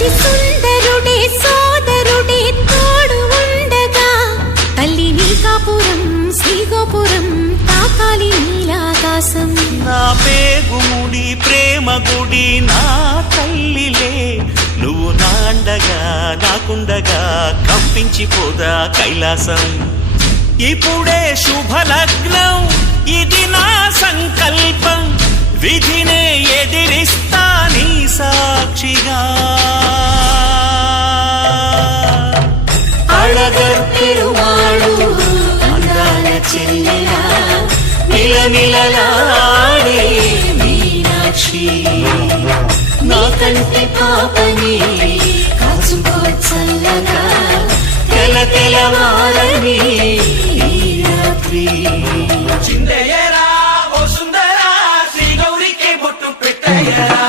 అతి సుందరుడే సోదరుడే తోడు ఉండగా తల్లి నీ కాపురం శ్రీగోపురం తాకాలి నీలాకాశం. నా పేగుముడి ప్రేమ గుడి నా తల్లిలే నువ్వు నాండగా నాకుండగా కంపించిపోదా కైలాసం. ఇప్పుడే శుభలగ్నం ఇది నా సంకల్పం విధినే ఎదిరిస్తా నీ సాక్షిగా. అళగర్ పెరుమాళు అందాల చెల్లెలా నిలనిలలాడే మీనాక్షి నా కంటి పాపని కాచుకో చల్లగా తెల తెలవారని ఈ రాత్రి. చిందయ్యరా ఓ సుందరా శ్రీ గౌరికి బొట్టు పెట్టయ్యరా.